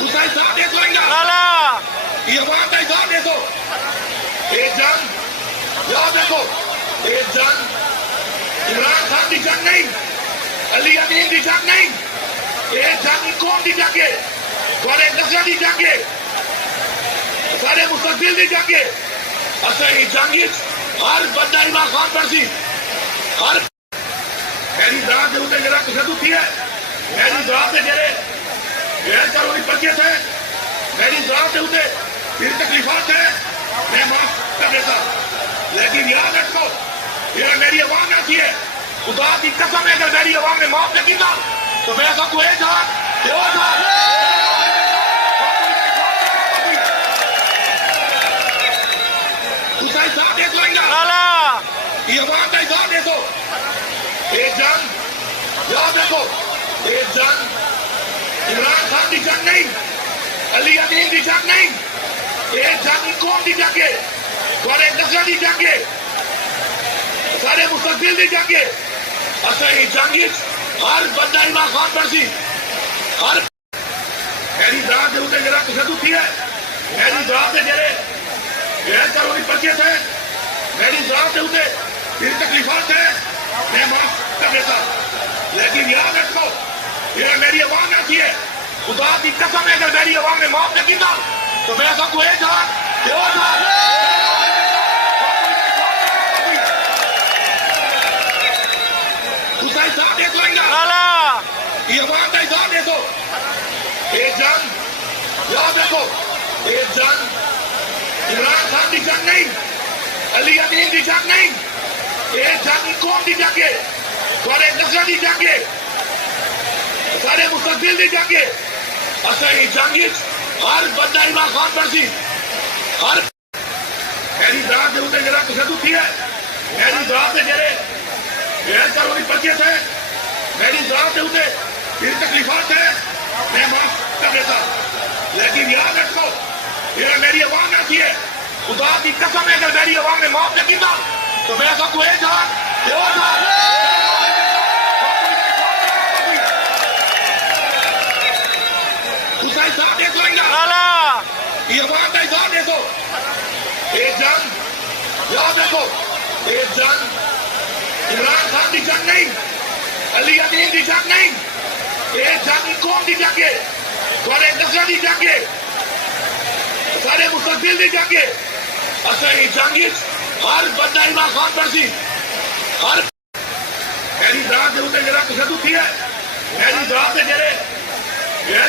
صاحب دیکھو یہ بات ہے صاحب دیکھو ایک جنگ یاد دیکھو ایک جنگ عمران خان کی جنگ نہیں علی امین کی جنگ نہیں ایک جنگ قوم کی جنگ ہے سارے نسل کی جنگ ہے سارے مستقبل کی جنگ ہے اصل جنگ ہر بندہ عمران خان پر سی ہر میری ذات کے جرا تشدد تھی ہے میری ذات کے جڑے غیر قانونی پرچے تھے میری ذات کے پھر تکلیفات ہیں میں معاف کر دیتا لیکن یاد رکھو یہ میری عوام ایسی ہے خدا کی قسم ہے اگر میری عوام نے معاف نہیں کیا تو میں ایسا کوئی صاحب دیکھ لیں گا یہ بات ہے صاحب دیکھو ایک جنگ یاد دیکھو ایک جنگ عمران خان کی جنگ نہیں علی امین کی جنگ نہیں ایک جنگ قوم کی جنگ ہے سارے نسل کی جنگ ہے سارے مستقبل کی جنگ ہے اصل جنگ ہر بندہ عمران خان پر سی ہر میری ذات کے جرا تشدد تھی ہے میری ذات کے جڑے غیر قانونی پرچے تھے میری ذات کے پھر تکلیفات ہیں میں معاف کر دیتا لیکن یاد رکھو یہ میری عوام ایسی ہے خدا کی قسم ہے اگر میری عوام نے معاف نہیں کیا تو میں ایسا کوئی صاحب دیکھ لیں گا یہ بات ہے صاحب دیکھو ایک جنگ یاد دیکھو ایک جنگ عمران خان کی جنگ نہیں علی امین کی جنگ نہیں ایک جنگ قوم کی جنگ ہے سارے نسل کی جنگ ہے سارے مستقبل کی جنگ ہے اصل جنگ ہر بندہ عمران خان پر سی ہر میری ذات کے جرا تشدد تھی ہے میری ذات کے جڑے غیر قانونی پرچے تھے میری ذات کے پھر تکلیفات ہیں میں معاف کر دیتا لیکن یاد رکھو یہ میری عوام ایسی ہے خدا کی قسم ہے اگر میری عوام نے معاف نہیں کیا تو میں ایسا کوئی صاحب دیکھ لیں گا یہ بات ہے صاحب دیکھو ایک جنگ یاد دیکھو ایک جنگ عمران خان کی جنگ نہیں علی امین کی جنگ نہیں ایک جنگ قوم کی جنگ ہے سارے نسل کی جنگ ہے سارے مستقبل کی جنگ ہے اصل جنگ ہر بندہ عمران خان پر سی ہر میری ذات کے جرا تشدد تھی ہے میری ذات کے جڑے